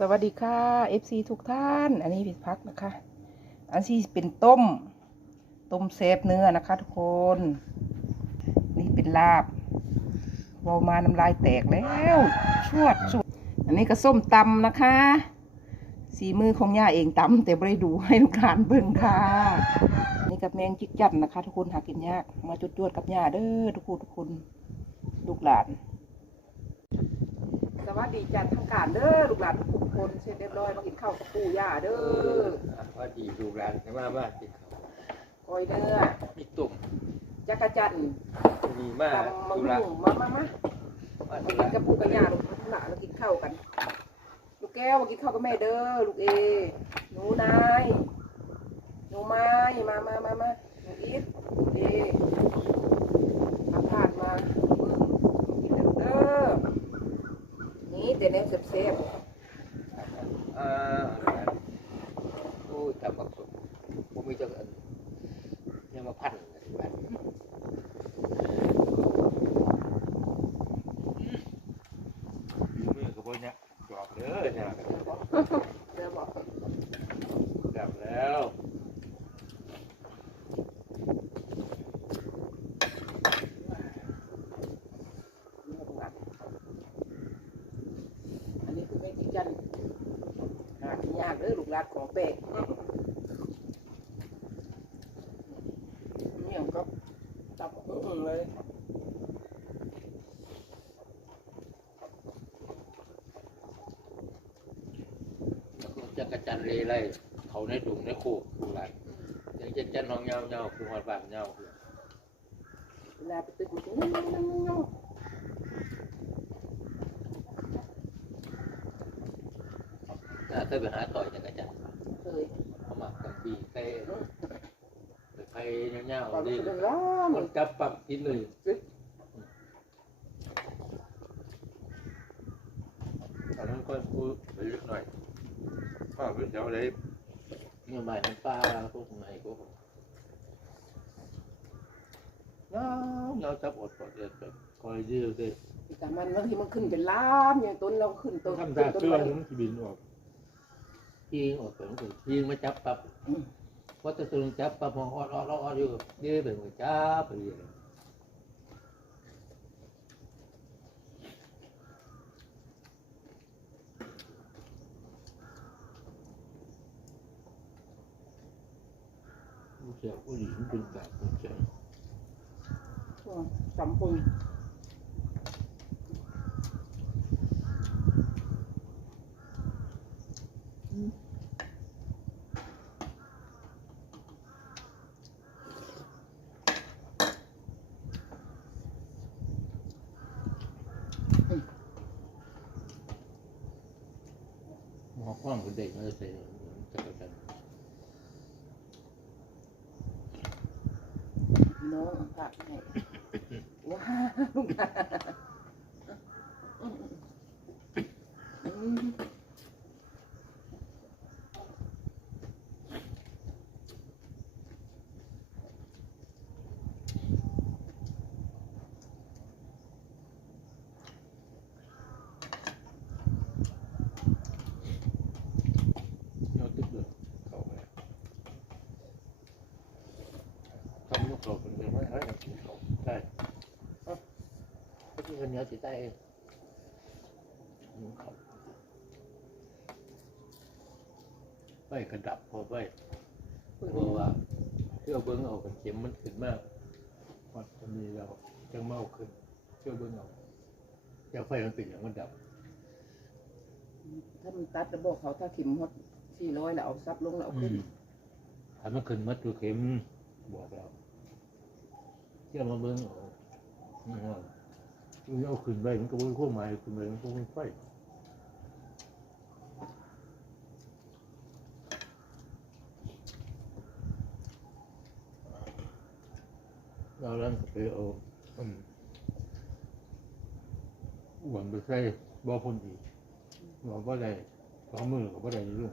สวัสดีค่ะ FC ทุกท่าน อันนี้ผิดพักนะคะ อันที่เป็นต้ม ต้มเซฟเนื้อนะคะ ทุกคน นี่เป็นลาบวามาน้ำลายแตกแล้วชวดชวด อันนี้ก็ส้มตำนะคะ สีมือของย่าเองตำแต่ไม่ได้ดูให้ลูกหลานเบิ่งค่ะ นี่กับแมงจิกจั่นนะคะ ทุกคนหากินยาก มาจุดจวดกับย่าเด้อทุกคนทุกคน ลูกหลาน สวัสดีจันทางการเด้อลูกหลานทุกคนเสร็จเรียบร้อยมากินข้าวกับปู่ย่าเด้อว่าดีดูร้านแต่ว่าว่าติดเขาก้อยเนื้อมีตุ่มจักรจันทร์มีมากมังดูร้านหุ่งมามามาว่ามาดูกินกับปู่กับย่าลูกหลานมากินข้าวกัน ลูกแก้วมากินข้าวกับแม่เด้อลูกเอหนูนายหนูไม้มามามามาหนูอีทเอมาผ่านมากินกันเด้อ นี่แต่แนวเซฟอ่าโอ้ยตำบักสุกผมมีเจ้าอันเนี่ยมาพันแบบมือกับพวกเนี้ยจอบเด้อเนี่ย ๆเด้อบอกเด้อบอก แบบแล้ว นี่ครับลูกหลานอันนี้คือแม่จิจันหากินยากเด้อลูกหลาน ของแปลกเนี่ยก็ตับอึ้งเลยจักรจันทร์เลไล่เขาในดุงในโคกดูร้านยังจะจันห้องเงาเงาคือหัวบ้านเงาเวลาไปตึกมันจะงงงงงงถ้าเคยไปหาต่อยจักรจันทร์ เคยเขามากันปีใครใครเงาก่อนๆดีจะเป็นล้อมมันจับปั๊บกินเลยตอนนั้นก็พูดไปเล็กหน่อยข้าวเป็นเจ้าเลยเมื่อใหม่น้ำปลาพวกใหม่พวกเงาเงาจับอดปอดเดือดแบบคอยยืดเลยแต่มันบางทีมันขึ้นเป็นล้ามอย่างต้นเราขึ้นต้นทำขึ้ตานต้นเชื่อไม้มันจะบินออก ยิงออกไปมันก็ยิงมาจับปั๊บว่าจะตัวจับปั๊บมองออดออดออดอยู่ยืดไปมันจับไปเลยผู้เสียผู้หญิงเป็นแบบผู้เสียสำปุนอืมคว้าง เป็นเด็กมันจะเสียจักรจันทร์ น้องผักให้ว้าวลูกหลานอืมอืม เนาตึกเลยเขาไปทำลูกเราเป็นเรื่อง ไม่ให้กินเขาได้ก็คือคนเหนี้ยสิได้เขาไปกระดับพอไปเพราะว่าเชื่อเบิ้งเอากันเข็มมันขึ้นมากวัดจะมีเราจังเมาขึ้นเชื่อเบิ้งเอาอยาไฟมันเป็นอย่างมันดับ ถ้ามันตัดแล้วบอกเขาถ้าถิ่มฮอดสี่ร้อยแล้วเอาซับลงแล้วเอาขึ้นถ้ามันขึ้นมาตัวเข็มบอกเรา เชื่มาเบิ้งเอาอืมว่ามันเอาขึ้นไปมันก็บ่ควบหมายขึ้นไปมันก็ไม่ไฟเราเล่นไปเอาอืมอ้วนไปใส่บ่อพ่นอีกบอกว่าได้สองมือกับว่าได้ลูก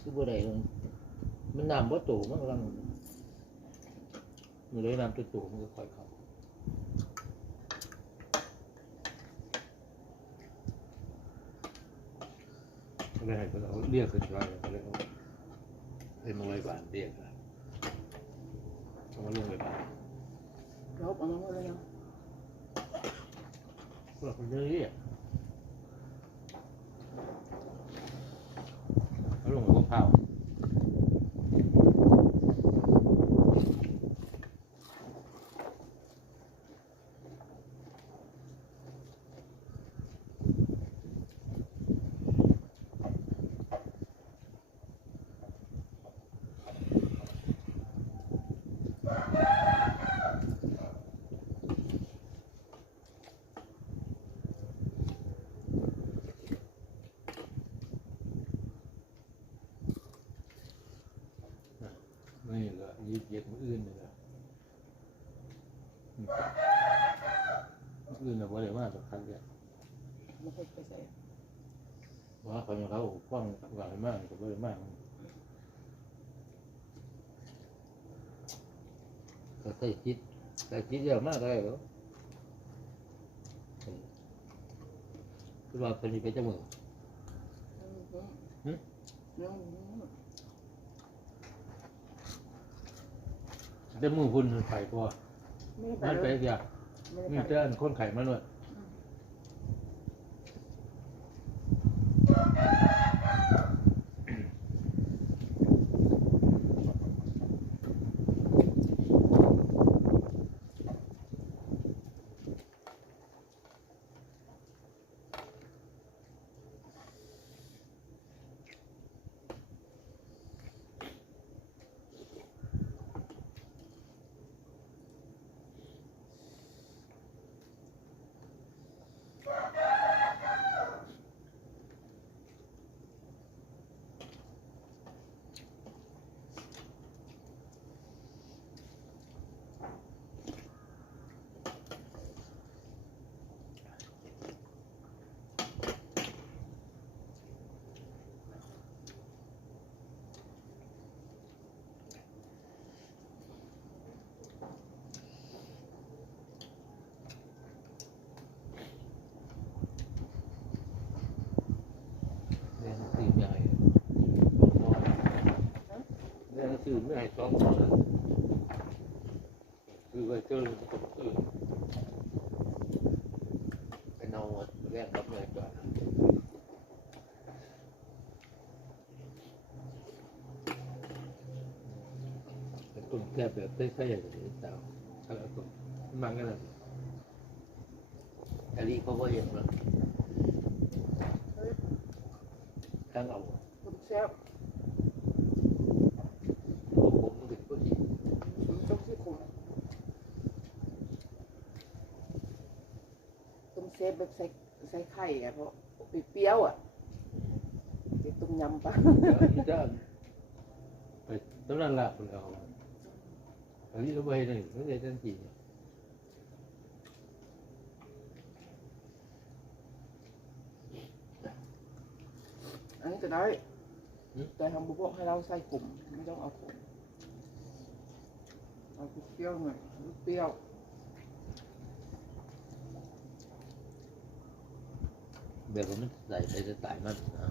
คือบ่ได้ลยมันน้ำบ่โตมันกำลัง มันเลยน้ำตัวโตมันก็ค่อยเข้าเลยให้เขาเอาเรียกขึ้นไปก็เลยเอาให้มาไว้บ้านเรียกนะเอามาลงไว้บ้านลบเออกมาหมดเลยเนาะพวกมันจะเรียกเอาลงไว้บนเผา นี่ ก็ยีบเย็ดมืออื่นนี่ละมืออื่นเราบ่ได้มาสักครั้งเดียวม่เคยไปใส่ว่าเขายังเขาฟังหลายมากก็บ่ได้มากก็ใส่จิตใส่จิตเยอะมากเลยเหรอคือว่าเป็นไปจะมืออืมหึ อืมจะมือพุ่นไข่พอไม่นั่นได้ไปไปเลยอีกอย่างไม่มีได้ไปเจ้าอันคนไข่มาหน่อยเรียนหนังสือไม่ให้ เรียนหนังสือไม่ให้สองคนเลยคือไปเจอกับอื่นไปนอนแรกรับเงินก่อนตุ่มแคบแบบเต้ๆอย่างนี้เต่าถ้าเราตุ่มมันกันเลยอันนี้เขาก็ยังนะตั้งเอาคุณแซ่บ หัวผมมันถึงก็ดี ต้มซี่โครงต้มเซ ฟแบบใส่ใส่ไข่อะเพราะเปรี้ยวๆอะเป็นต้มยำปะอีด้านไปตำนานละคนเอาอันนี้เราไปหนึ่งไม่ได้ทันทีอันนี้ก็ได้ แต่ทำบุบอกให้เราใส่กลุ่มไม่ต้องเอาขมเอาเปรี้ยวหน่อยเปรี้ยว แบบว่ามันใส่ไปจะตายมันนะ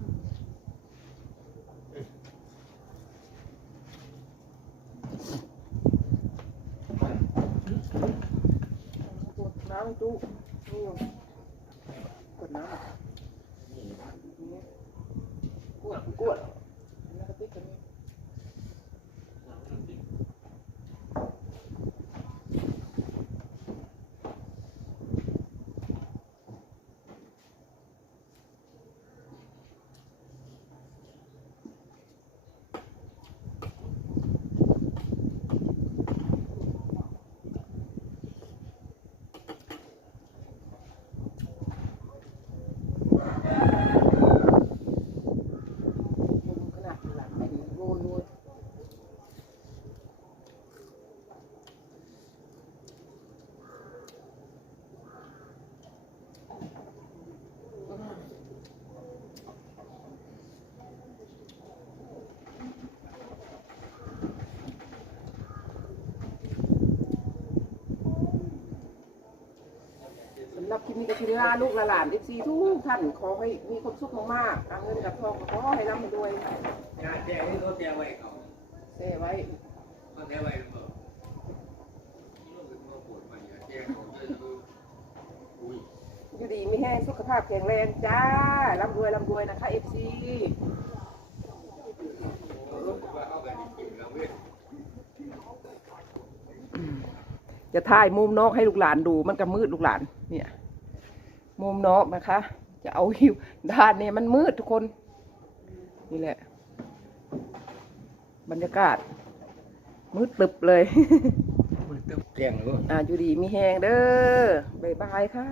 ตัวน้ำตู้นี่กดน้ำอะนี่กวดกวดแล้วก็ติ๊กกันนี่ ลิปนี้ก็คือลาลูกละหลานเอฟซีทุกท่านขอให้มีความสุขมากๆเอาเงินกับทองก็ขอให้ร่ำรวยงานแจ้งที่รถแจ้งไว้เขาเซ่ไว้มาแจ้งไว้หรือเปล่าที่รถเป็นมาปวดมาอย่าแจ้งเขาเลยคืออุ้ยอยู่ดีมีแห้งสุขภาพแข็งแรงจ้าร่ำรวยร่ำรวยนะคะเอฟซีรถว่าเข้าไปในกินแล้วเว้ยจะถ่ายมุมนอกให้ลูกหลานดูมันก็มืดลูกหลานเนี่ย มุมนอกนะคะ จะเอาหิวด้านเนี่ยมันมืดทุกคน นี่แหละ บรรยากาศ มืดตึบเลยแจ้งหรือเปล่าอ่าอยู่ดีมีแหงเด้อบ๊ายบายค่ะ